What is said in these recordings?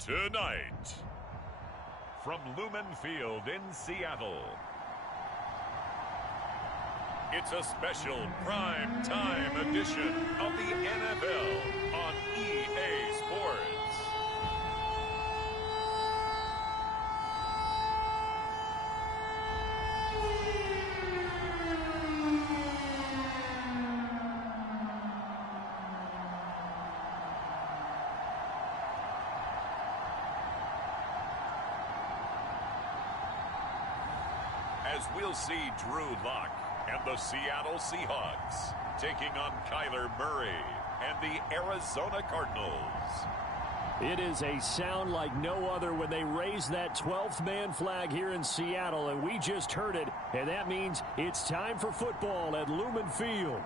Tonight, from Lumen Field in Seattle, it's a special prime time edition of the NFL on EA Sports. As we'll see Drew Lock and the Seattle Seahawks taking on Kyler Murray and the Arizona Cardinals. It is a sound like no other when they raise that 12th man flag here in Seattle, and we just heard it, and that means it's time for football at Lumen Field.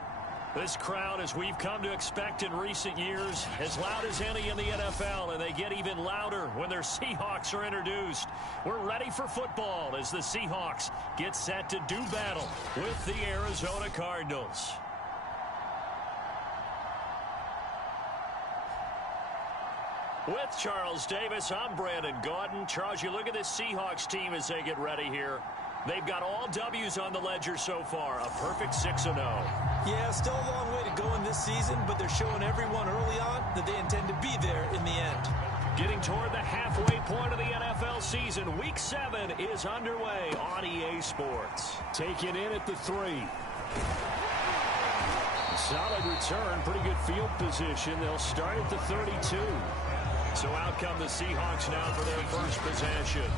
This crowd, as we've come to expect in recent years, as loud as any in the NFL, and they get even louder when their Seahawks are introduced. We're ready for football as the Seahawks get set to do battle with the Arizona Cardinals. With Charles Davis, I'm Brandon Gaudin. Charles, you look at this Seahawks team as they get ready here. They've got all W's on the ledger so far, a perfect 6-0. Yeah, still a long way to go in this season, but they're showing everyone early on that they intend to be there in the end. Getting toward the halfway point of the NFL season, Week 7 is underway on EA Sports. Taken in at the 3. Solid return, pretty good field position. They'll start at the 32. So out come the Seahawks now for their first possession.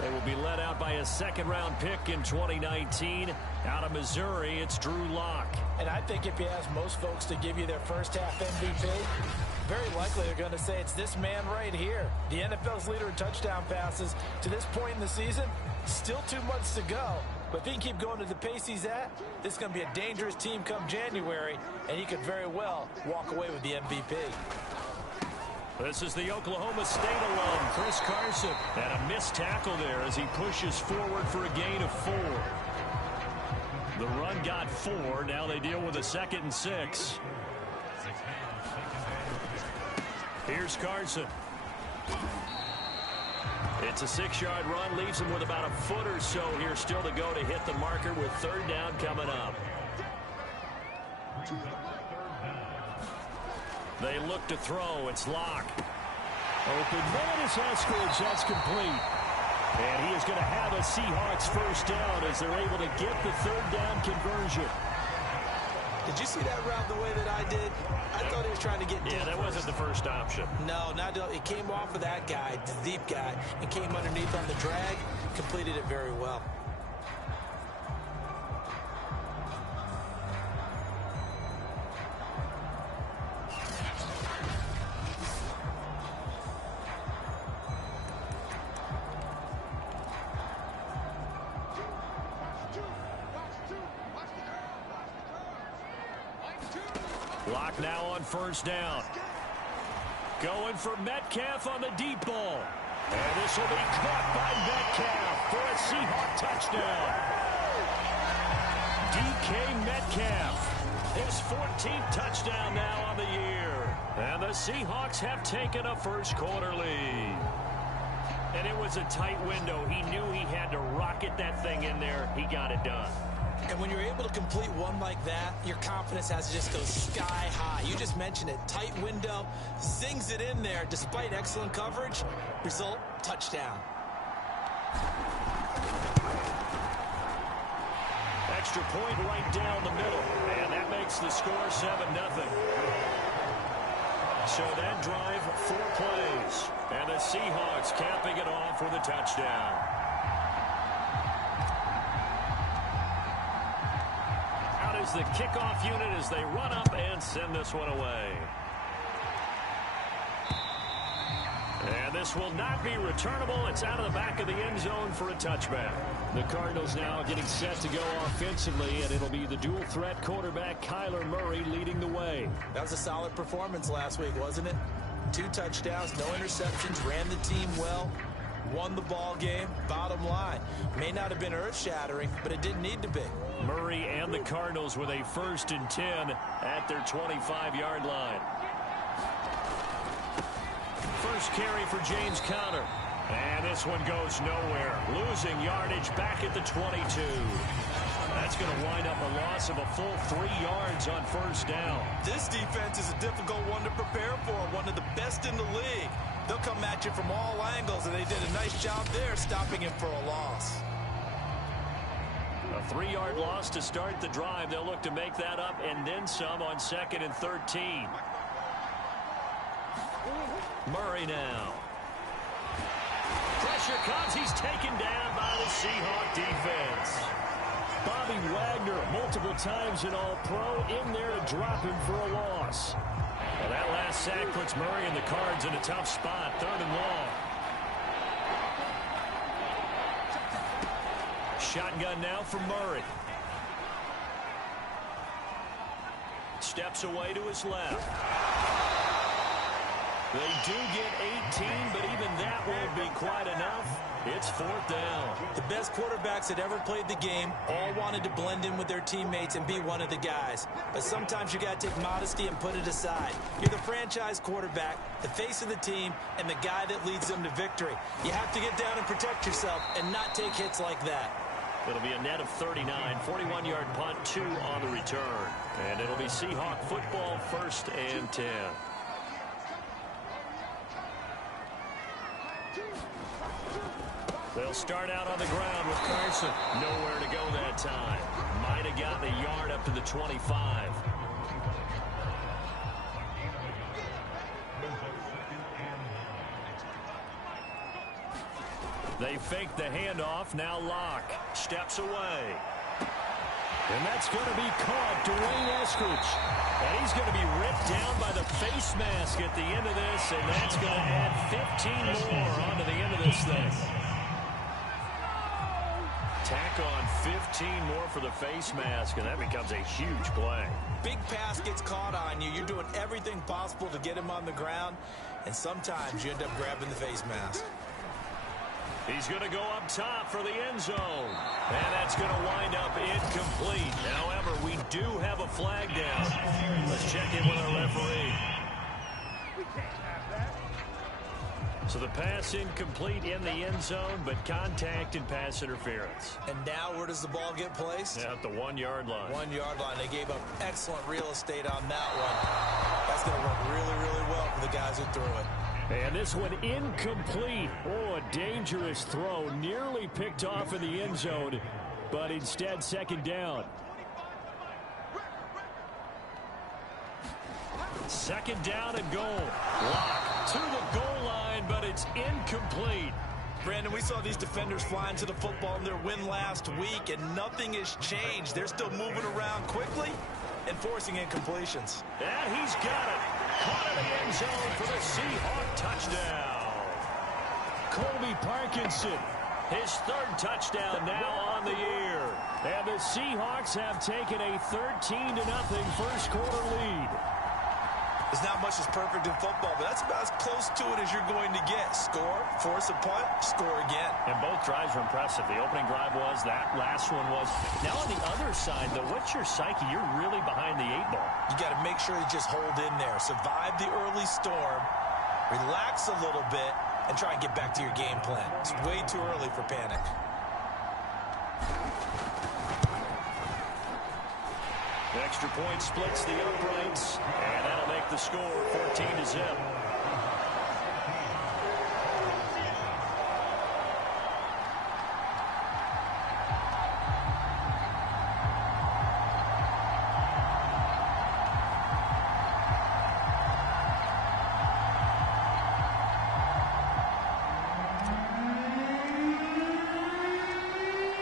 They will be led out by a second-round pick in 2019. Out of Missouri, it's Drew Lock. And I think if you ask most folks to give you their first-half MVP, very likely they're going to say it's this man right here. The NFL's leader in touchdown passes. To this point in the season, still 2 months to go. But if he can keep going at the pace he's at, this is going to be a dangerous team come January, and he could very well walk away with the MVP. This is the Oklahoma State alum, Chris Carson. And a missed tackle there as he pushes forward for a gain of 4. The run got 4. Now they deal with a 2nd and 6. Here's Carson. It's a 6-yard run. Leaves him with about a foot or so here still to go to hit the marker with 3rd down coming up. They look to throw. It's Lock. Open man is Eskridge. That's complete. And he is going to have a Seahawks first down as they're able to get the 3rd down conversion. Did you see that route the way that I did? I thought he was trying to get deep. Yeah, that wasn't the first option. No, it came off of that guy, the deep guy, and came underneath on the drag. Completed it very well. Lock now on first down. Going for Metcalf on the deep ball. And this will be caught by Metcalf for a Seahawk touchdown. DK Metcalf, his 14th touchdown now on the year. And the Seahawks have taken a first quarter lead. And it was a tight window. He knew he had to rocket that thing in there. He got it done. And when you're able to complete one like that, your confidence has to just go sky high. You just mentioned it. Tight window, zings it in there despite excellent coverage. Result, touchdown. Extra point right down the middle. And that makes the score 7-0. So that drive, 4 plays. And the Seahawks capping it off with a touchdown. Is the kickoff unit as they run up and send this one away. And this will not be returnable. It's out of the back of the end zone for a touchback. The Cardinals now getting set to go offensively, and it'll be the dual threat quarterback Kyler Murray leading the way. That was a solid performance last week, wasn't it? 2 touchdowns, no interceptions, ran the team well, won the ball game. Bottom line, may not have been earth-shattering, but it didn't need to be. Murray and the Cardinals with a 1st and 10 at their 25-yard line. First carry for James Conner. And this one goes nowhere. Losing yardage back at the 22. That's going to wind up a loss of a full 3 yards on first down. This defense is a difficult one to prepare for. One of the best in the league. They'll come at you from all angles, and they did a nice job there stopping him for a loss. A 3-yard loss to start the drive. They'll look to make that up and then some on 2nd and 13. Murray now. Pressure comes. He's taken down by the Seahawks defense. Bobby Wagner multiple times in All-Pro in there to drop him for a loss. Well, that last sack puts Murray and the Cards in a tough spot. 3rd and long. Shotgun now for Murray. Steps away to his left. They do get 18, but even that won't be quite enough. It's 4th down. The best quarterbacks that ever played the game all wanted to blend in with their teammates and be one of the guys. But sometimes you got to take modesty and put it aside. You're the franchise quarterback, the face of the team, and the guy that leads them to victory. You have to get down and protect yourself and not take hits like that. It'll be a net of 39, 41-yard punt, 2 on the return. And it'll be Seahawk football, 1st and 10. They'll start out on the ground with Carson. Nowhere to go that time. Might have gotten a yard up to the 25. They fake the handoff. Now Locke steps away. And that's going to be caught. Dwayne Eskridge. And he's going to be ripped down by the face mask at the end of this. And that's going to add 15 more onto the end of this thing. Tack on 15 more for the face mask, and that becomes a huge play. Big pass gets caught on you. You're doing everything possible to get him on the ground, and sometimes you end up grabbing the face mask. He's going to go up top for the end zone, and that's going to wind up incomplete. However, we do have a flag down. Let's check in with our referee. So the pass incomplete in the end zone, but contact and pass interference. And now where does the ball get placed? Yeah, at the 1-yard line. 1-yard line. They gave up excellent real estate on that one. That's going to work really, really well for the guys who threw it. And this one incomplete. Oh, a dangerous throw. Nearly picked off in the end zone, but instead 2nd down. 2nd down and goal. Lock to the goal line, but it's incomplete. Brandon, we saw these defenders flying to the football in their win last week, and nothing has changed. They're still moving around quickly and forcing incompletions. And he's got it. Caught in the end zone for the Seahawk touchdown. Colby Parkinson, his 3rd touchdown now on the year. And the Seahawks have taken a 13-0 first quarter lead. There's not much that's perfect in football, but that's about as close to it as you're going to get. Score, force a punt, score again. And both drives were impressive. The opening drive was, that last one was. Now on the other side, though, what's your psyche? You're really behind the 8-ball. You got to make sure you just hold in there. Survive the early storm, relax a little bit, and try and get back to your game plan. It's way too early for panic. The extra point splits the uprights, and that'll make the score 14-0.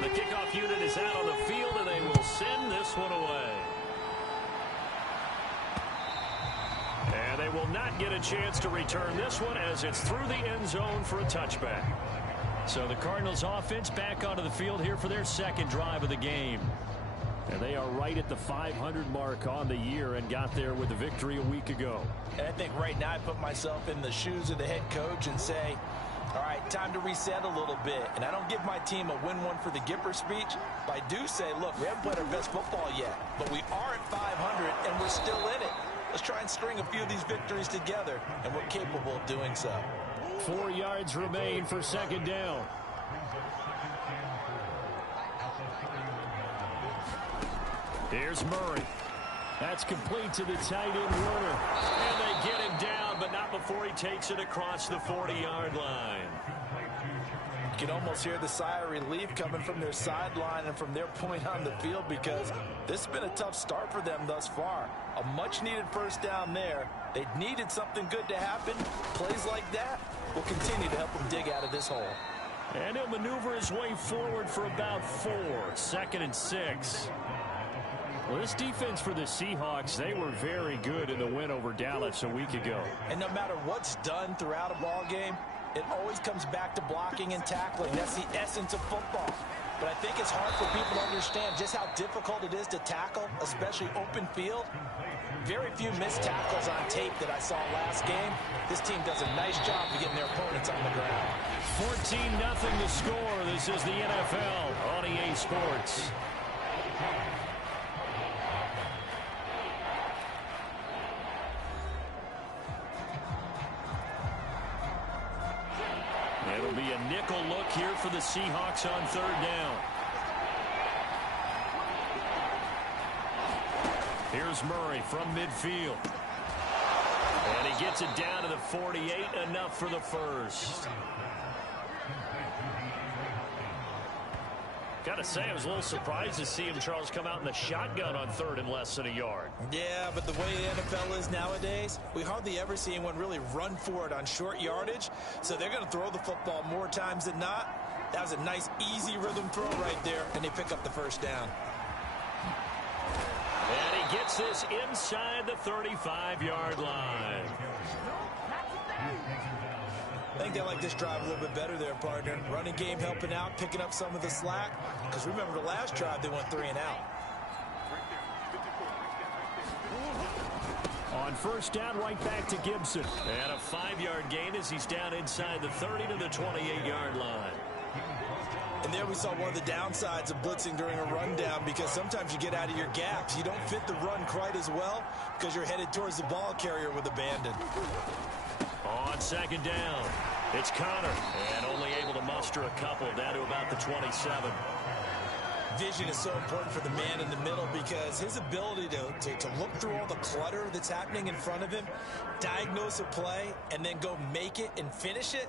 The kickoff unit is out on the field, and they will send this one away. And they will not get a chance to return this one as it's through the end zone for a touchback. So the Cardinals offense back onto the field here for their 2nd drive of the game. And they are right at the 500 mark on the year and got there with a victory a week ago. And I think right now I put myself in the shoes of the head coach and say, all right, time to reset a little bit. And I don't give my team a win one for the Gipper speech, but I do say, look, we haven't played our best football yet, but we are at 500 and we're still in it. Let's try and string a few of these victories together, and we're capable of doing so. 4 yards remain for second down. Here's Murray. That's complete to the tight end Werner. And they get him down, but not before he takes it across the 40-yard line. You can almost hear the sigh of relief coming from their sideline and from their point on the field, because this has been a tough start for them thus far. A much-needed first down there. They needed something good to happen. Plays like that will continue to help them dig out of this hole. And he'll maneuver his way forward for about 4. 2nd and 6. Well, this defense for the Seahawks, they were very good in the win over Dallas a week ago. And no matter what's done throughout a ball game, it always comes back to blocking and tackling. That's the essence of football. But I think it's hard for people to understand just how difficult it is to tackle, especially open field. Very few missed tackles on tape that I saw last game. This team does a nice job of getting their opponents on the ground. 14-0 the score. This is the NFL on EA Sports. It'll be a nickel look here for the Seahawks on 3rd down. Here's Murray from midfield. And he gets it down to the 48, enough for the first. Gotta say, I was a little surprised to see him, Charles, come out in the shotgun on 3rd and less than a yard. Yeah, but the way the NFL is nowadays, we hardly ever see anyone really run for it on short yardage. So they're going to throw the football more times than not. That was a nice, easy rhythm throw right there, and they pick up the first down. And he gets this inside the 35-yard line. I think they like this drive a little bit better there, partner. Running game helping out, picking up some of the slack. Because remember, the last drive, they went 3 and out. On first down, right back to Gibson. And a 5-yard gain as he's down inside the 30 to the 28-yard line. And there we saw one of the downsides of blitzing during a rundown, because sometimes you get out of your gaps. You don't fit the run quite as well because you're headed towards the ball carrier with abandon. On second down, it's Connor, and only able to muster a couple down to about the 27. Vision is so important for the man in the middle, because his ability to look through all the clutter that's happening in front of him, diagnose a play, and then go make it and finish it,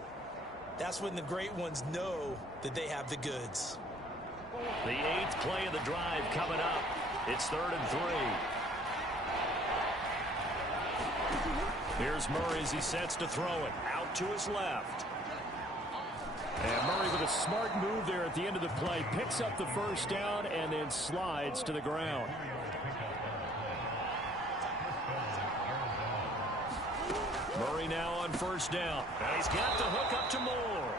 that's when the great ones know that they have the goods. The 8th play of the drive coming up. It's 3rd and 3. Here's Murray as he sets to throw it. Out to his left. And Murray with a smart move there at the end of the play. Picks up the first down and then slides to the ground. Murray now on first down. And he's got the hook up to Moore.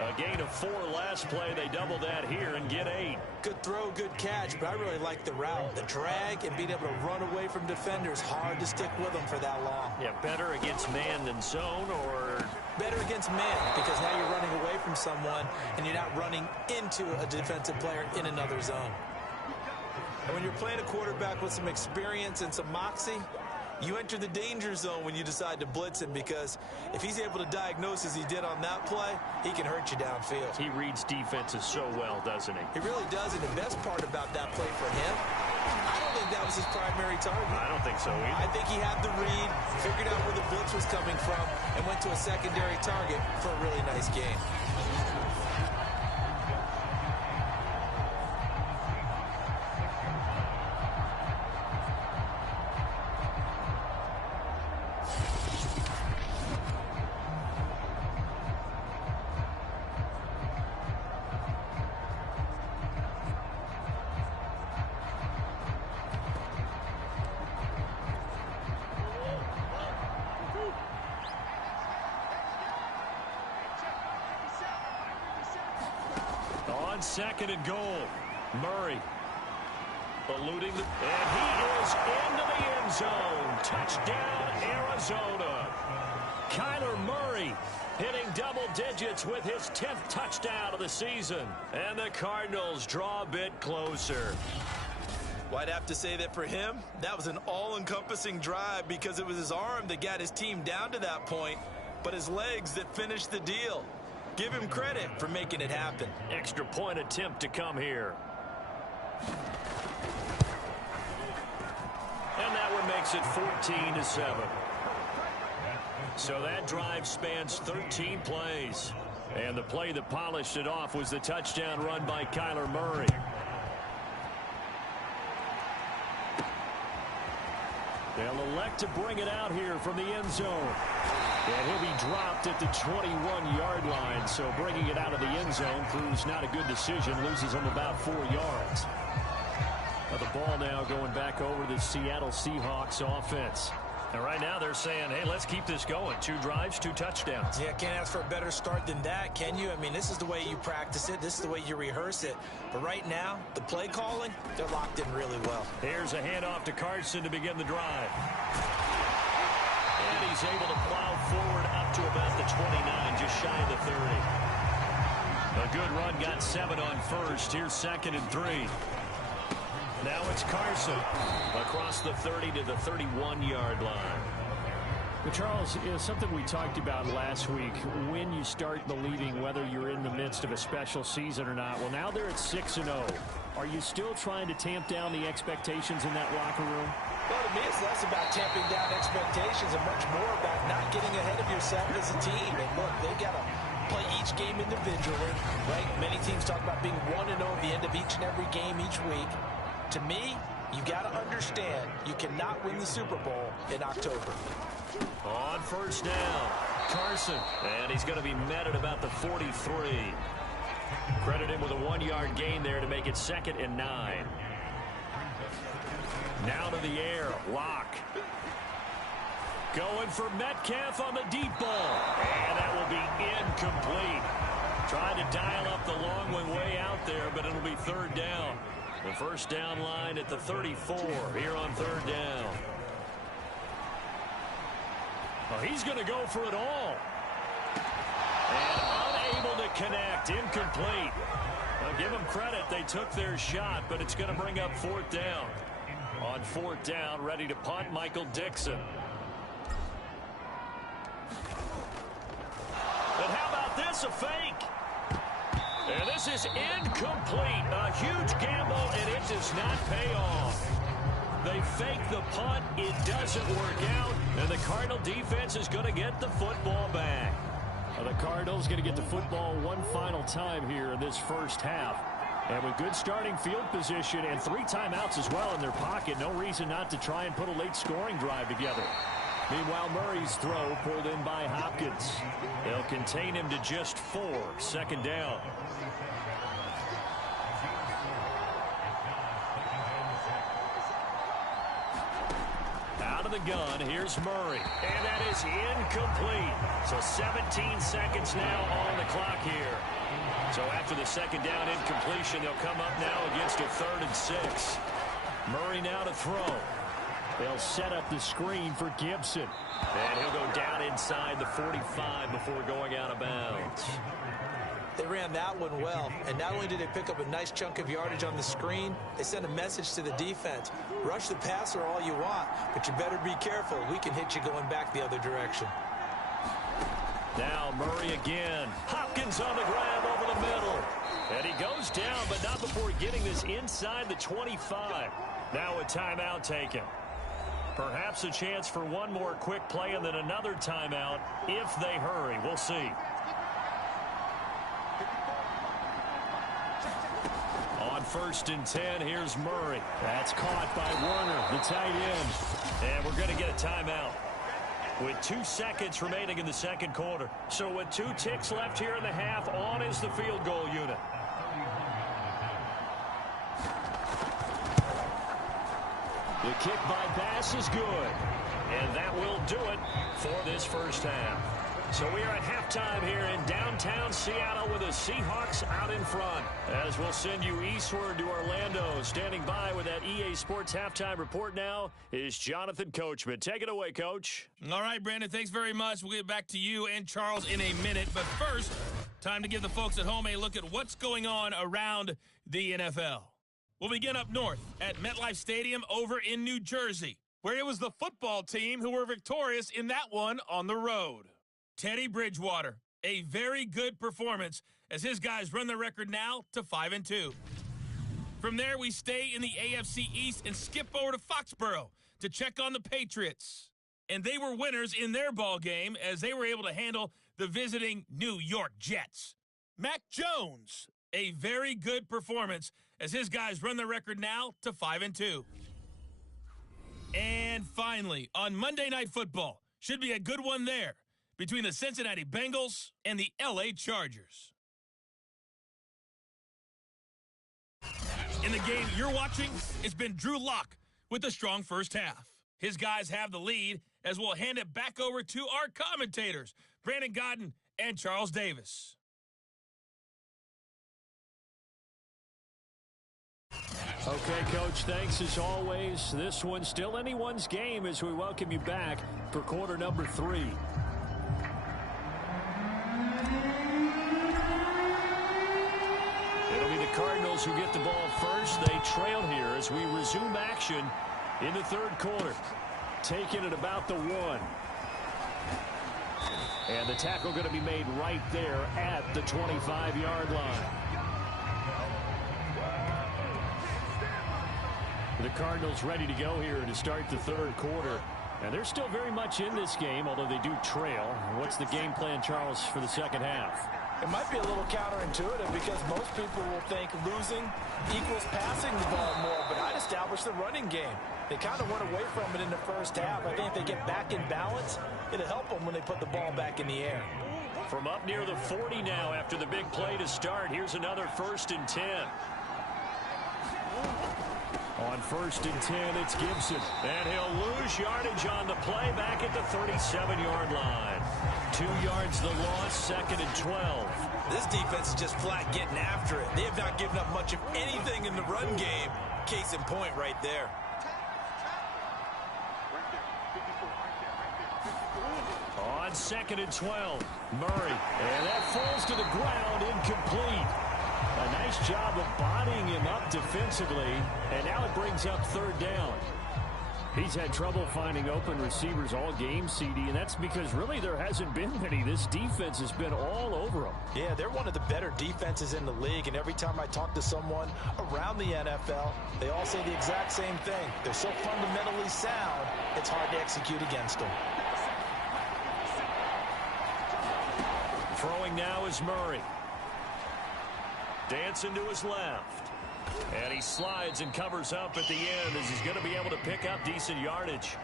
A gain of 4 last play. They double that here and get 8. Good throw, good catch, but I really like the route. The drag and being able to run away from defenders. Hard to stick with them for that long. Yeah, better against man than zone, or... Better against man, because now you're running away from someone and you're not running into a defensive player in another zone. And when you're playing a quarterback with some experience and some moxie, you enter the danger zone when you decide to blitz him, because if he's able to diagnose as he did on that play, he can hurt you downfield. He reads defenses so well, doesn't he? He really does, and the best part about that play for him, I don't think that was his primary target. I don't think so either. I think he had the read, figured out where the blitz was coming from, and went to a secondary target for a really nice game. Second and goal. Murray eluding the... And he is into the end zone. Touchdown, Arizona. Kyler Murray hitting double digits with his 10th touchdown of the season. And the Cardinals draw a bit closer. Well, I'd have to say that for him, that was an all-encompassing drive because it was his arm that got his team down to that point, but his legs that finished the deal. Give him credit for making it happen. Extra point attempt to come here. And that one makes it 14-7. So that drive spans 13 plays. And the play that polished it off was the touchdown run by Kyler Murray. They'll elect to bring it out here from the end zone. And he'll be dropped at the 21-yard line. So bringing it out of the end zone proves not a good decision. Loses him about 4 yards. Now the ball now going back over to the Seattle Seahawks offense. And right now they're saying, hey, let's keep this going. 2 drives, 2 touchdowns. Yeah, can't ask for a better start than that, can you? I mean, this is the way you practice it. This is the way you rehearse it. But right now, the play calling, they're locked in really well. Here's a handoff to Carson to begin the drive. And he's able to plow forward up to about the 29, just shy of the 30. A good run, got 7 on first. Here's 2nd and 3. Now it's Carson across the 30 to the 31-yard line. But Charles, something we talked about last week, when you start believing whether you're in the midst of a special season or not. Well, now they're at 6-0. Are you still trying to tamp down the expectations in that locker room? Well, to me, it's less about tamping down expectations and much more about not getting ahead of yourself as a team. And look, they've got to play each game individually, right? Many teams talk about being 1-0 at the end of each and every game each week. To me, you got to understand you cannot win the Super Bowl in October. On first down, Carson. And he's going to be met at about the 43. Credit him with a 1-yard gain there to make it 2nd and 9. Now to the air, Locke. Going for Metcalf on the deep ball. And that will be incomplete. Trying to dial up the long one way out there, but it'll be 3rd down. The first down line at the 34 here on 3rd down. Well, he's going to go for it all. And unable to connect. Incomplete. Now, give them credit. They took their shot, but it's going to bring up 4th down. On 4th down, ready to punt, Michael Dixon. And how about this, a fake? And this is incomplete. A huge gamble, and it does not pay off. They fake the punt. It doesn't work out, and the Cardinal defense is going to get the football back. The Cardinals going to get the football one final time here in this first half. And with good starting field position and 3 timeouts as well in their pocket, no reason not to try and put a late scoring drive together. Meanwhile, Murray's throw pulled in by Hopkins. They'll contain him to just 4. 2nd down. Out of the gun, here's Murray. And that is incomplete. So 17 seconds now on the clock here. So after the 2nd down incompletion, they'll come up now against a 3rd and 6. Murray now to throw. They'll set up the screen for Gibson. And he'll go down inside the 45 before going out of bounds. They ran that one well, and not only did they pick up a nice chunk of yardage on the screen, they sent a message to the defense. Rush the passer all you want, but you better be careful. We can hit you going back the other direction. Now Murray again. Hopkins on the grab over the middle. And he goes down, but not before getting this inside the 25. Now a timeout taken. Perhaps a chance for one more quick play and then another timeout if they hurry. We'll see. On 1st and 10, here's Murray. That's caught by Warner, the tight end. And we're going to get a timeout with 2 seconds remaining in the 2nd quarter. So with 2 ticks left here in the half, on is the field goal unit. The kick by Bass is good. And that will do it for this first half. So we are at halftime here in downtown Seattle with the Seahawks out in front. As we'll send you eastward to Orlando. Standing by with that EA Sports halftime report now is Jonathan Coachman. Take it away, Coach. All right, Brandon, thanks very much. We'll get back to you and Charles in a minute. But first, time to give the folks at home a look at what's going on around the NFL. We'll begin up north at MetLife Stadium over in New Jersey, where it was the football team who were victorious in that one on the road. Teddy Bridgewater, a very good performance as his guys run the record now to 5-2. From there, we stay in the AFC East and skip over to Foxborough to check on the Patriots. And they were winners in their ball game as they were able to handle the visiting New York Jets. Mac Jones, a very good performance as his guys run the record now to 5-2. And finally, on Monday Night Football, should be a good one there between the Cincinnati Bengals and the LA Chargers. In the game you're watching, it's been Drew Lock with a strong first half. His guys have the lead as we'll hand it back over to our commentators, Brandon Godden and Charles Davis. Okay, Coach, thanks as always. This one's still anyone's game as we welcome you back for quarter number 3. It'll be the Cardinals who get the ball first. They trail here as we resume action in the third quarter. Taking it about the 1. And the tackle going to be made right there at the 25-yard line. The Cardinals ready to go here to start the third quarter. And they're still very much in this game, although they do trail. What's the game plan, Charles, for the second half? It might be a little counterintuitive because most people will think losing equals passing the ball more, but I'd establish the running game. They kind of went away from it in the first half. I think if they get back in balance, it'll help them when they put the ball back in the air. From up near the 40 now after the big play to start, here's another 1st and 10. On 1st and 10, it's Gibson. And he'll lose yardage on the play back at the 37-yard line. 2 yards the loss, 2nd and 12. This defense is just flat getting after it. They have not given up much of anything in the run game. Case in point right there. On 2nd and 12, Murray. And that falls to the ground, incomplete. A nice job of bodying him up defensively, and now it brings up 3rd down. He's had trouble finding open receivers all game, CD, and that's because really there hasn't been many. This defense has been all over them. Yeah, they're one of the better defenses in the league, and every time I talk to someone around the NFL, they all say the exact same thing. They're so fundamentally sound, it's hard to execute against them. Throwing now is Murray. Dancing to his left. And he slides and covers up at the end as he's going to be able to pick up decent yardage.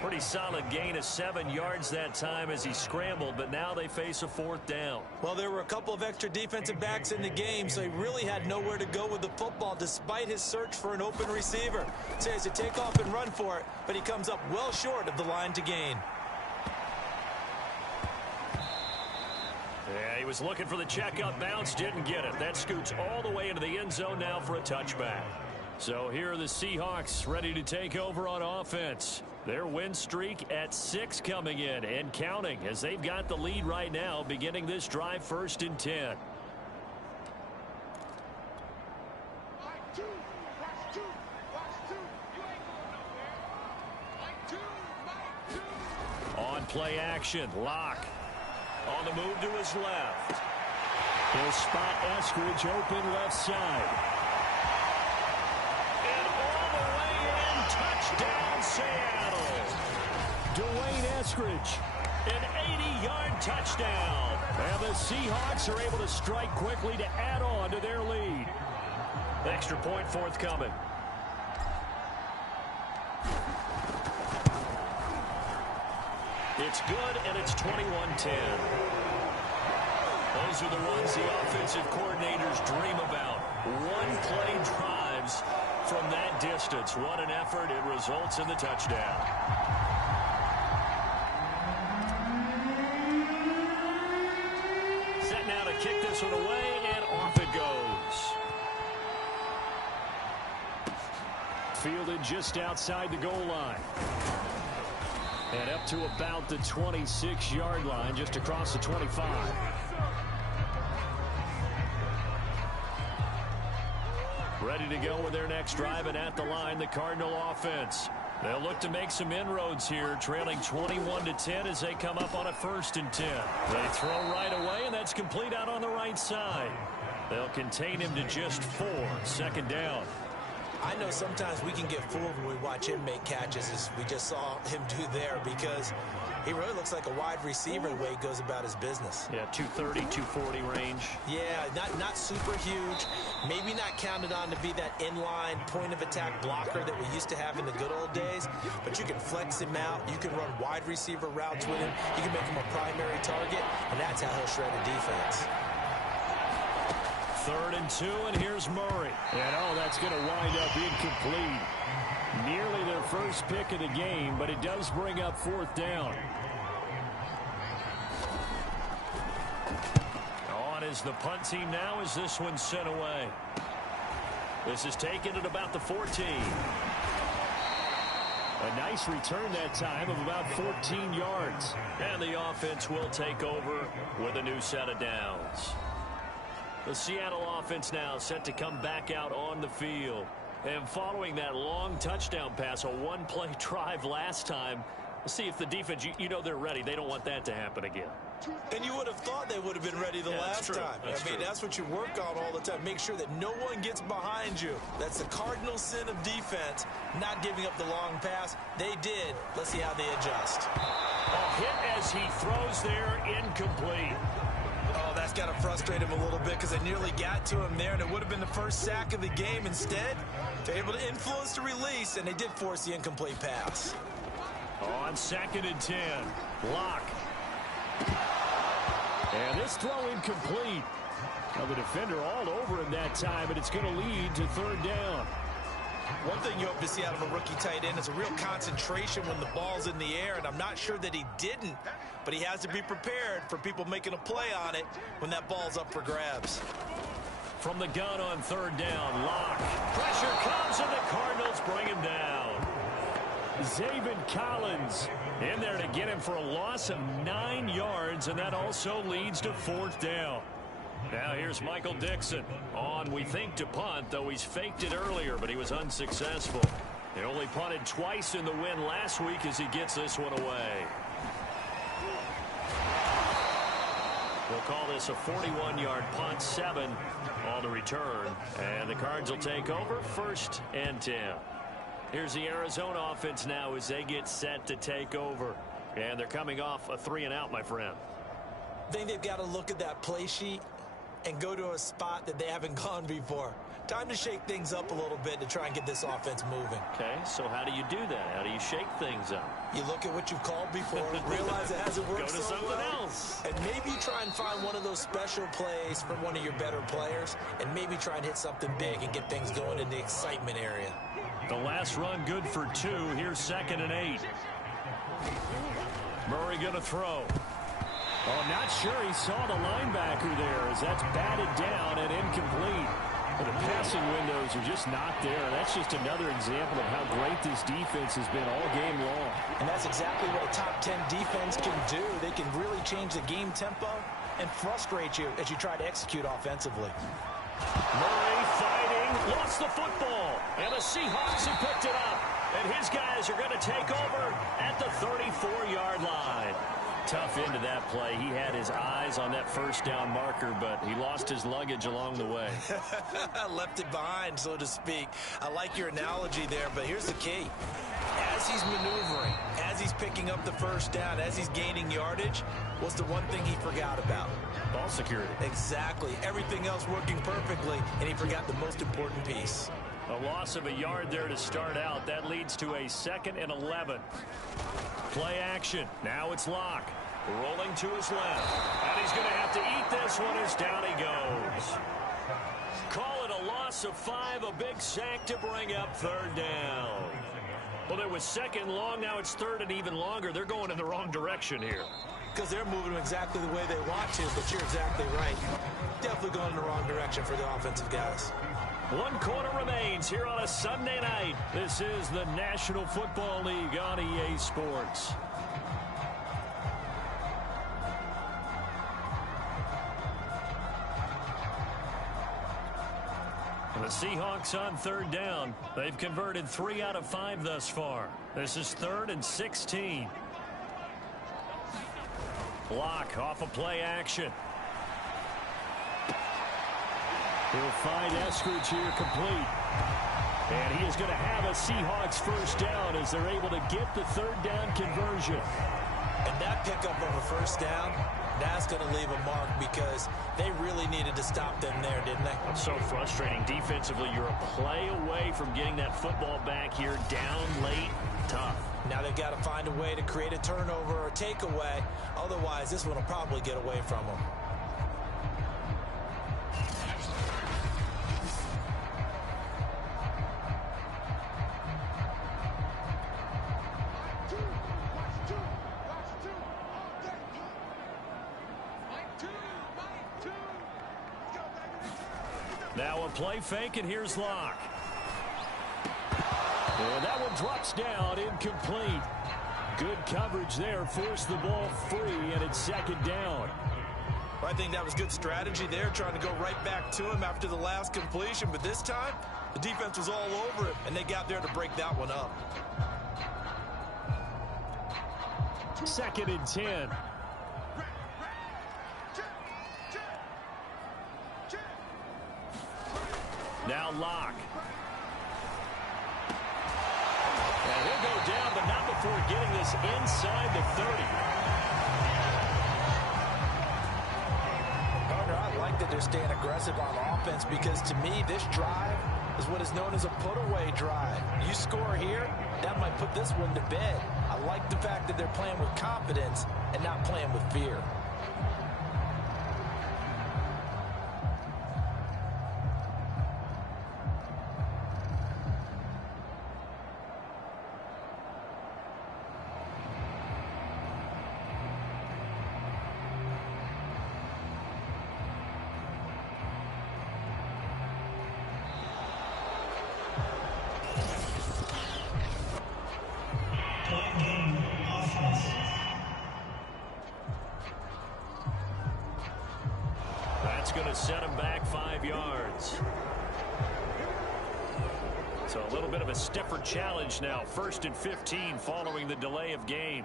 Pretty solid gain of 7 yards that time as he scrambled, but now they face a 4th down. Well, there were a couple of extra defensive backs in the game, so he really had nowhere to go with the football despite his search for an open receiver. So he has to take off and run for it, but he comes up well short of the line to gain. Yeah, he was looking for the check-up bounce, didn't get it. That scoots all the way into the end zone now for a touchback. So here are the Seahawks ready to take over on offense. Their win streak at 6 coming in and counting as they've got the lead right now beginning this drive 1st and 10. On play action, Lock. On the move to his left. He'll spot Eskridge open left side. And all the way in, touchdown Seattle. Dwayne Eskridge, an 80-yard touchdown. And the Seahawks are able to strike quickly to add on to their lead. Extra point forthcoming. It's good, and it's 21-10. Those are the ones the offensive coordinators dream about. One-play drives from that distance. What an effort. It results in the touchdown. Set now to kick this one away, and off it goes. Fielded just outside the goal line. And up to about the 26-yard line, just across the 25. Ready to go with their next drive, and at the line, the Cardinal offense. They'll look to make some inroads here, trailing 21-10 as they come up on a 1st and 10. They throw right away, and that's complete out on the right side. They'll contain him to just 4. 2nd down. I know sometimes we can get fooled when we watch him make catches, as we just saw him do there, because he really looks like a wide receiver the way he goes about his business. Yeah, 230, 240 range. Yeah, not super huge. Maybe not counted on to be that inline point-of-attack blocker that we used to have in the good old days, but you can flex him out. You can run wide receiver routes with him. You can make him a primary target, and that's how he'll shred a defense. 3rd and 2, and here's Murray. And that's going to wind up incomplete. Nearly their first pick of the game, but it does bring up 4th down. On is the punt team now as this one's sent away. This is taken at about the 14. A nice return that time of about 14 yards. And the offense will take over with a new set of downs. The Seattle offense now set to come back out on the field. And following that long touchdown pass, a one-play drive last time, let's see if the defense, you know they're ready. They don't want that to happen again. And you would have thought they would have been ready the last time. That's what you work on all the time. Make sure that no one gets behind you. That's the cardinal sin of defense, not giving up the long pass. They did. Let's see how they adjust. A hit as he throws there, incomplete. Oh, that's got to frustrate him a little bit because they nearly got to him there, and it would have been the first sack of the game. Instead, they're able to influence the release, and they did force the incomplete pass. On 2nd and 10, Locke. And this throw incomplete. Now the defender all over him that time, but it's going to lead to 3rd down. One thing you hope to see out of a rookie tight end is a real concentration when the ball's in the air, and I'm not sure that he didn't, but he has to be prepared for people making a play on it when that ball's up for grabs. From the gun on 3rd down, Locke. Pressure comes, and the Cardinals bring him down. Zaven Collins in there to get him for a loss of 9 yards, and that also leads to 4th down. Now here's Michael Dixon on, we think, to punt, though he's faked it earlier, but he was unsuccessful. He only punted twice in the win last week as he gets this one away. We'll call this a 41-yard punt, 7 on the return, and the Cards will take over 1st and 10. Here's the Arizona offense now as they get set to take over, and they're coming off a 3-and-out, my friend. I think they've got to look at that play sheet and go to a spot that they haven't gone before. Time to shake things up a little bit to try and get this offense moving. Okay, so how do you do that? How do you shake things up? You look at what you've called before, realize it hasn't worked so well. Go to something else. And maybe try and find one of those special plays from one of your better players, and maybe try and hit something big and get things going in the excitement area. The last run good for 2. Here's 2nd and 8. Murray going to throw. Oh, not sure he saw the linebacker there as that's batted down and incomplete. The passing windows are just not there. That's just another example of how great this defense has been all game long. And that's exactly what a top 10 defense can do. They can really change the game tempo and frustrate you as you try to execute offensively. Murray fighting, lost the football, and the Seahawks have picked it up. And his guys are going to take over at the 34-yard line. Tough into that play. He had his eyes on that 1st down marker, but he lost his luggage along the way. Left it behind, so to speak. I like your analogy there, but here's the key. As he's maneuvering, as he's picking up the 1st down, as he's gaining yardage, what's the one thing he forgot about? Ball security. Exactly. Everything else working perfectly, and he forgot the most important piece. A loss of a yard there to start out. That leads to a 2nd and 11. Play action. Now it's Locke. Rolling to his left. And he's going to have to eat this one as down he goes. Call it a loss of 5. A big sack to bring up 3rd down. Well, it was 2nd long. Now it's 3rd and even longer. They're going in the wrong direction here. Because they're moving exactly the way they want to, but you're exactly right. Definitely going in the wrong direction for the offensive guys. 1 quarter remains here on a Sunday night. This is the National Football League on EA Sports. The Seahawks on third down. They've converted 3 out of 5 thus far. This is 3rd and 16. Block off of play action. He'll find Eskridge here complete. And he is going to have a Seahawks first down as they're able to get the third down conversion. And that pickup of a first down, that's going to leave a mark because they really needed to stop them there, didn't they? It's so frustrating. Defensively, you're a play away from getting that football back here down late. Tough. Now they've got to find a way to create a turnover or takeaway. Otherwise, this one will probably get away from them. Now a play fake, and here's Locke. And that one drops down, incomplete. Good coverage there, forced the ball free, and it's second down. I think that was good strategy there, trying to go right back to him after the last completion. But this time, the defense was all over it, and they got there to break that one up. 2nd and 10. Now Locke. And he'll go down, but not before getting this inside the 30. Partner, I like that they're staying aggressive on offense because to me, this drive is what is known as a put-away drive. You score here, that might put this one to bed. I like the fact that they're playing with confidence and not playing with fear. That's going to set him back 5 yards. So a little bit of a stiffer challenge now. 1st and 15 following the delay of game.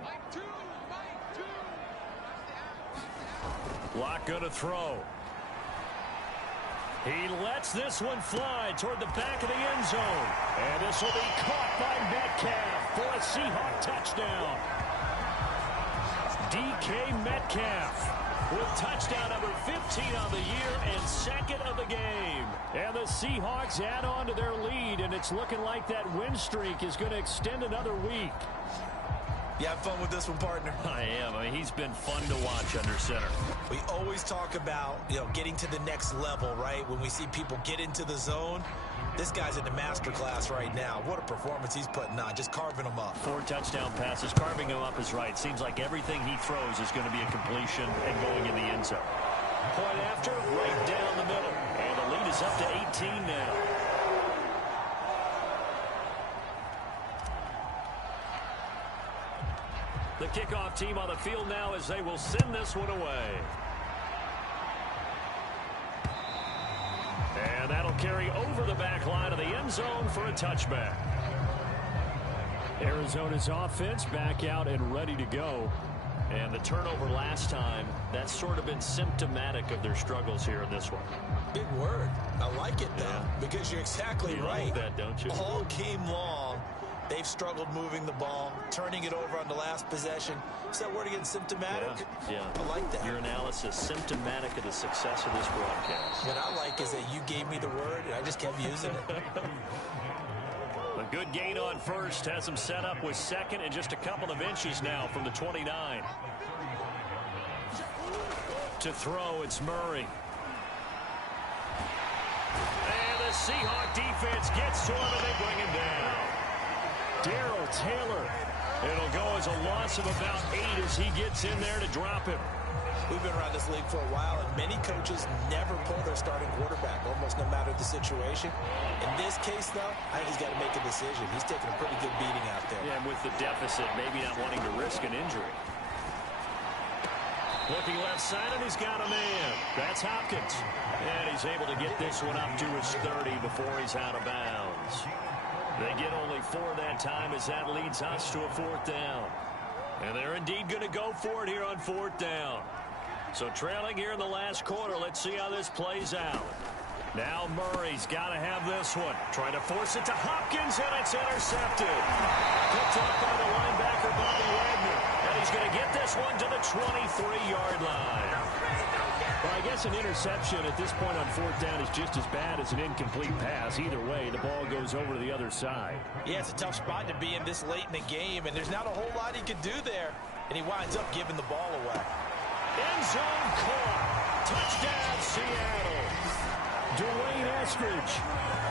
Locke going to throw. He lets this one fly toward the back of the end zone. And this will be caught by Metcalf for a Seahawk touchdown. DK Metcalf with touchdown number 15 on the year and 2nd of the game. And the Seahawks add on to their lead, and it's looking like that win streak is going to extend another week. You have fun with this one, partner? I am. I mean, he's been fun to watch under center. We always talk about, getting to the next level, right? When we see people get into the zone, this guy's in the master class right now. What a performance he's putting on, just carving them up. 4 touchdown passes. Carving him up is right. Seems like everything he throws is going to be a completion and going in the end zone. Point after, right down the middle. And the lead is up to 18 now. The kickoff team on the field now as they will send this one away. And that'll carry over the back line of the end zone for a touchback. Arizona's offense back out and ready to go. And the turnover last time, that's sort of been symptomatic of their struggles here in this one. Big word. I like it, though, because you're exactly right. You love that, don't you? All game long, they've struggled moving the ball, turning it over on the last possession. Is that word again, symptomatic? Yeah. I like that. Your analysis, symptomatic of the success of this broadcast. What I like is that you gave me the word, and I just kept using it. A good gain on first has him set up with 2nd and just a couple of inches now from the 29. To throw, it's Murray. And the Seahawk defense gets to him, and they bring him down. Darrell Taylor. It'll go as a loss of about 8 as he gets in there to drop him. We've been around this league for a while, and many coaches never pull their starting quarterback, almost no matter the situation. In this case, though, I think he's got to make a decision. He's taking a pretty good beating out there. Yeah, and with the deficit, maybe not wanting to risk an injury. Looking left side, and he's got a man. That's Hopkins. And he's able to get this one up to his 30 before he's out of bounds. They get only 4 that time as that leads us to a 4th down. And they're indeed going to go for it here on 4th down. So trailing here in the last quarter, let's see how this plays out. Now Murray's got to have this one. Trying to force it to Hopkins, and it's intercepted. Picked up by the linebacker, Bobby Wagner. And he's going to get this one to the 23-yard line. Well, I guess an interception at this point on 4th down is just as bad as an incomplete pass. Either way, the ball goes over to the other side. Yeah, it's a tough spot to be in this late in the game, and there's not a whole lot he could do there. And he winds up giving the ball away. End zone caught. Touchdown, Seattle. Dwayne Eskridge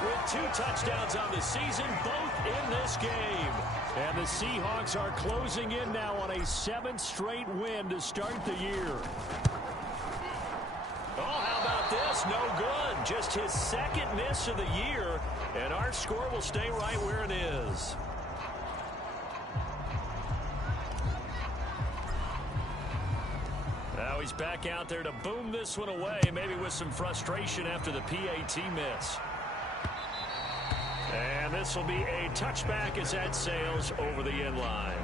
with 2 touchdowns on the season, both in this game. And the Seahawks are closing in now on a 7th straight win to start the year. Oh, how about this? No good. Just his 2nd miss of the year, and our score will stay right where it is. Now he's back out there to boom this one away, maybe with some frustration after the PAT miss. And this will be a touchback as that sails over the end line.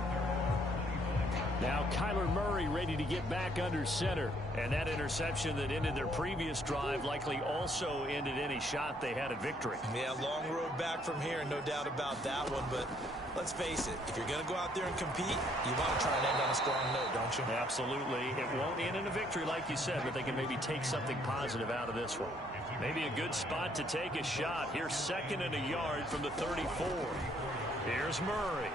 Now Kyler Murray ready to get back under center. And that interception that ended their previous drive likely also ended any shot they had at victory. Yeah, long road back from here, no doubt about that one. But let's face it, if you're going to go out there and compete, you want to try and end on a strong note, don't you? Absolutely. It won't end in a victory like you said, but they can maybe take something positive out of this one. Maybe a good spot to take a shot. Here's 2nd and a yard from the 34. Here's Murray.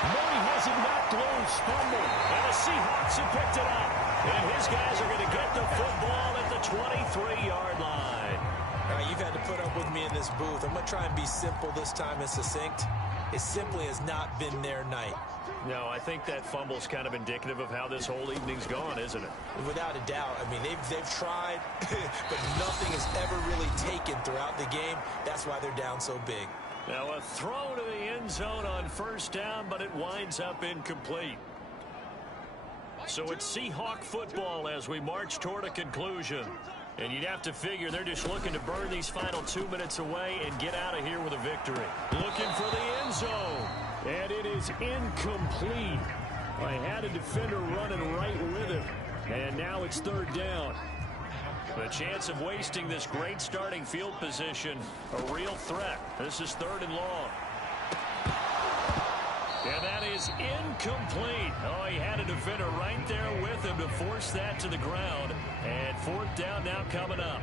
Murray has it knocked loose, fumble, and the Seahawks have picked it up. And his guys are going to get the football at the 23-yard line. All right, you've had to put up with me in this booth. I'm going to try and be simple this time and succinct. It simply has not been their night. No, I think that fumble's kind of indicative of how this whole evening's gone, isn't it? Without a doubt. I mean, they've tried, but nothing is ever really taken throughout the game. That's why they're down so big. Now a throw to the end zone on 1st down, but it winds up incomplete. So it's Seahawk football as we march toward a conclusion. And you'd have to figure they're just looking to burn these final 2 minutes away and get out of here with a victory. Looking for the end zone. And it is incomplete. I had a defender running right with him. And now it's 3rd down. The chance of wasting this great starting field position, a real threat. This is 3rd and long. And that is incomplete. Oh, he had a defender right there with him to force that to the ground. And 4th down now coming up.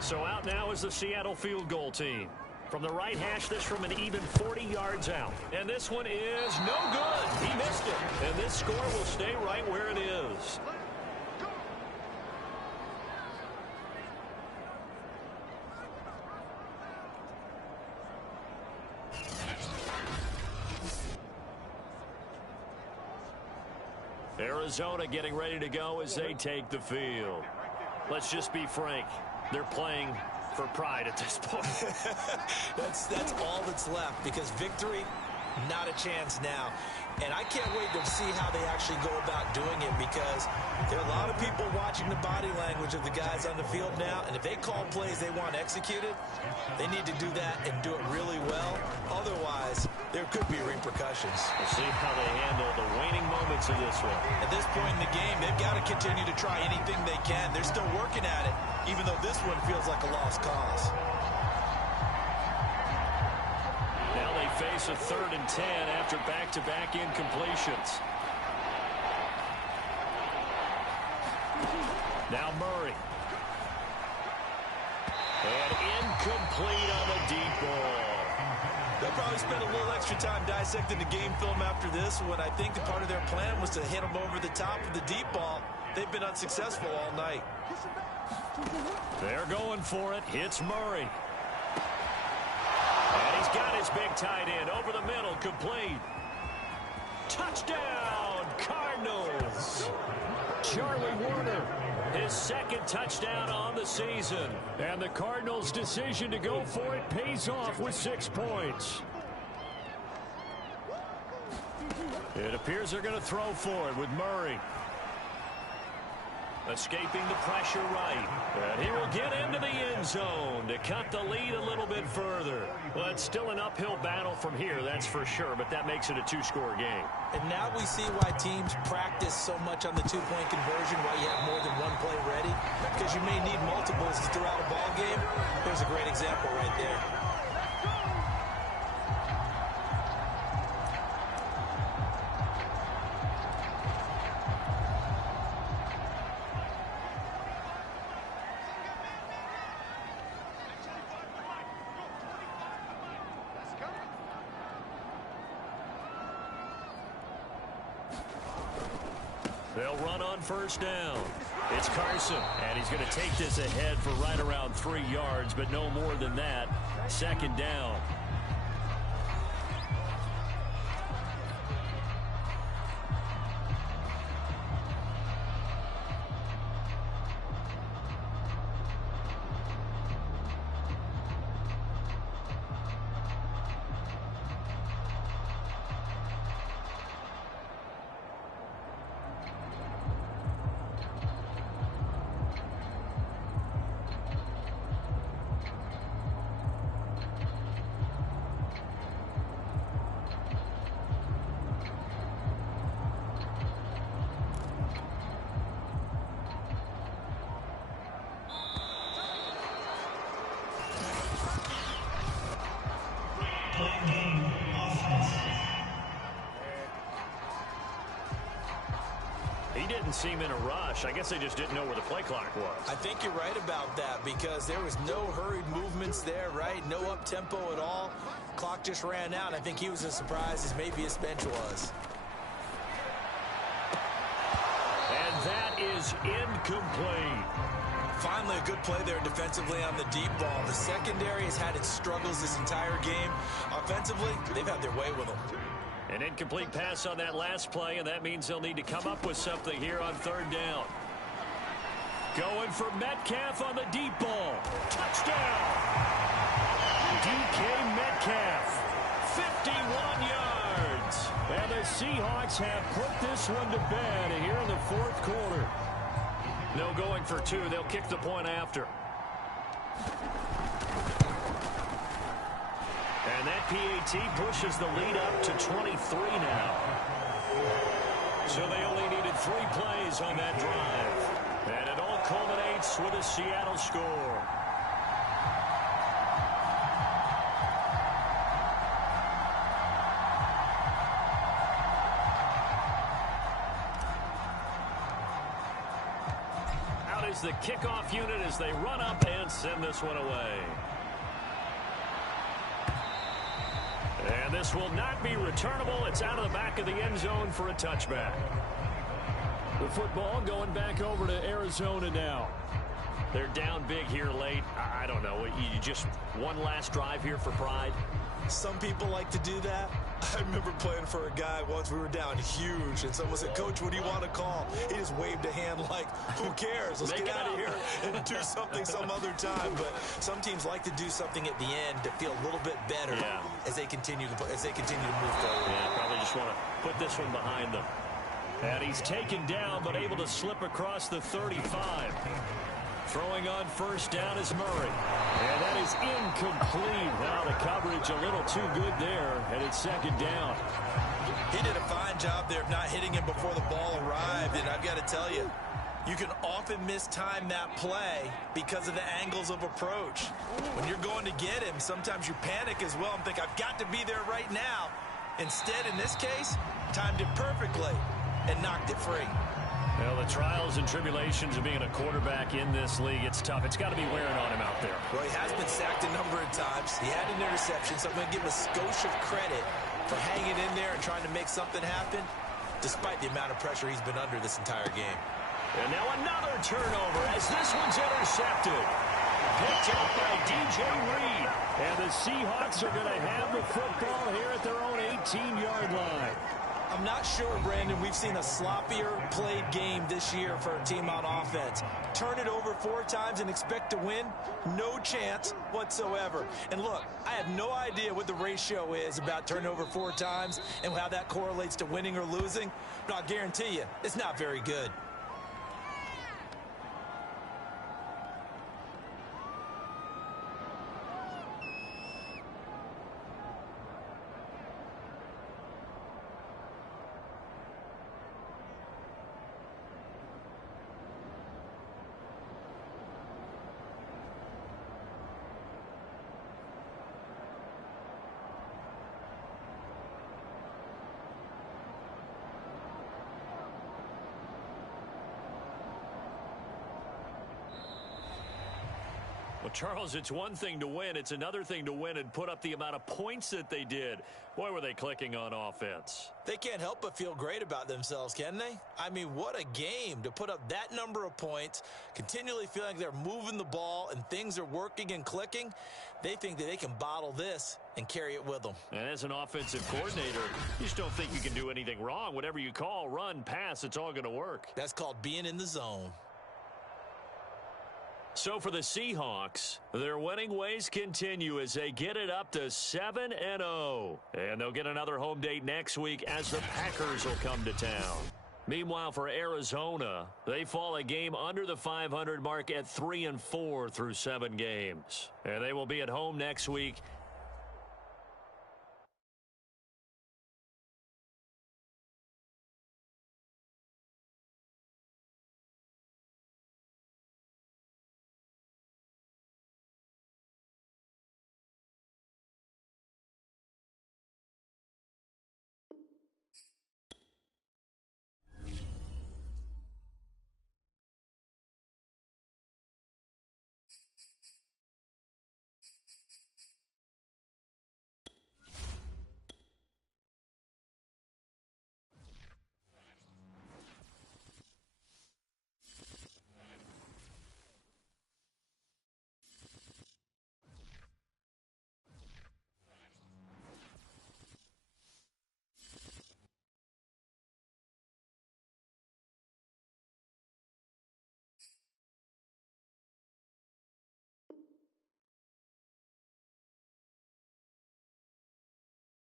So out now is the Seattle field goal team. From the right hash, this from an even 40 yards out. And this one is no good. He missed it. And this score will stay right where it is. Arizona getting ready to go as they take the field. Let's just be frank. They're playing for pride at this point. that's all that's left, because victory, not a chance now. And I can't wait to see how they actually go about doing it, because there are a lot of people watching the body language of the guys on the field now, and if they call plays they want executed, they need to do that and do it really well. Otherwise, there could be repercussions. We'll see how they handle the waning moments of this one. At this point in the game, they've got to continue to try anything they can. They're still working at it, even though this one feels like a lost cause. Now they face a 3rd and 10 after back-to-back incompletions. Now Murray. And incomplete on the deep ball. They'll probably spend a little extra time dissecting the game film after this one. I think the part of their plan was to hit them over the top of the deep ball. They've been unsuccessful all night. They're going for it. Hits Murray. And he's got his big tight end over the middle, complete. Touchdown, Cardinals. Charlie Warner, his 2nd touchdown on the season. And the Cardinals' decision to go for it pays off with 6 points. It appears they're going to throw for it with Murray. Escaping the pressure right. And he will get into the end zone to cut the lead a little bit further. Well, it's still an uphill battle from here, that's for sure, but that makes it a two-score game. And now we see why teams practice so much on the two-point conversion, why you have more than one play ready, because you may need multiples throughout a ball game. There's a great example right there. They'll run on first down. It's Carson, and he's going to take this ahead for right around 3 yards, but no more than that. Second down. He didn't seem in a rush. I guess they just didn't know where the play clock was. I think you're right about that because there was no hurried movements there, right? No up-tempo at all. Clock just ran out. I think he was as surprised as maybe his bench was. And that is incomplete. Finally, a good play there defensively on the deep ball. The secondary has had its struggles this entire game. Offensively, they've had their way with them. An incomplete pass on that last play, and that means they'll need to come up with something here on third down. Going for Metcalf on the deep ball. Touchdown! DK Metcalf, 51 yards. And the Seahawks have put this one to bed here in the fourth quarter. No going for two. They'll kick the point after. And that PAT pushes the lead up to 23 now. So they only needed 3 plays on that drive. And it all culminates with a Seattle score. Out is the kickoff unit as they run up and send this one away. And this will not be returnable. It's out of the back of the end zone for a touchback. The football going back over to Arizona now. They're down big here late. I don't know. You just one last drive here for pride. Some people like to do that. I remember playing for a guy once. We were down huge, and someone said, "Coach, what do you want to call?" He just waved a hand like, "Who cares? Let's get out of here and do something some other time." But some teams like to do something at the end to feel a little bit better as they continue to move forward. Yeah, probably just want to put this one behind them. And he's taken down, but able to slip across the 35. Throwing on first down is Murray. And that is incomplete. Now the coverage a little too good there, and it's second down. He did a fine job there of not hitting him before the ball arrived, and I've got to tell you, you can often mistime that play because of the angles of approach. When you're going to get him, sometimes you panic as well and think, I've got to be there right now. Instead, in this case, timed it perfectly and knocked it free. Well, the trials and tribulations of being a quarterback in this league, it's tough. It's got to be wearing on him out there. Well, he has been sacked a number of times. He had an interception, so I'm going to give him a skosh of credit for hanging in there and trying to make something happen, despite the amount of pressure he's been under this entire game. And now another turnover as this one's intercepted. Picked up by DJ Reed. And the Seahawks are going to have the football here at their own 18-yard line. I'm not sure, Brandon, we've seen a sloppier played game this year for a team on offense. Turn it over 4 times and expect to win? No chance whatsoever. And look, I have no idea what the ratio is about turnover 4 times and how that correlates to winning or losing, but I'll guarantee you, it's not very good. Well, Charles, it's one thing to win. It's another thing to win and put up the amount of points that they did. Boy, were they clicking on offense. They can't help but feel great about themselves, can they? I mean, what a game to put up that number of points, continually feeling like they're moving the ball and things are working and clicking. They think that they can bottle this and carry it with them. And as an offensive coordinator, you just don't think you can do anything wrong. Whatever you call, run, pass, it's all going to work. That's called being in the zone. So for the Seahawks, their winning ways continue as they get it up to 7-0. And they'll get another home date next week as the Packers will come to town. Meanwhile, for Arizona, they fall a game under the 500 mark at 3-4 through 7 games. And they will be at home next week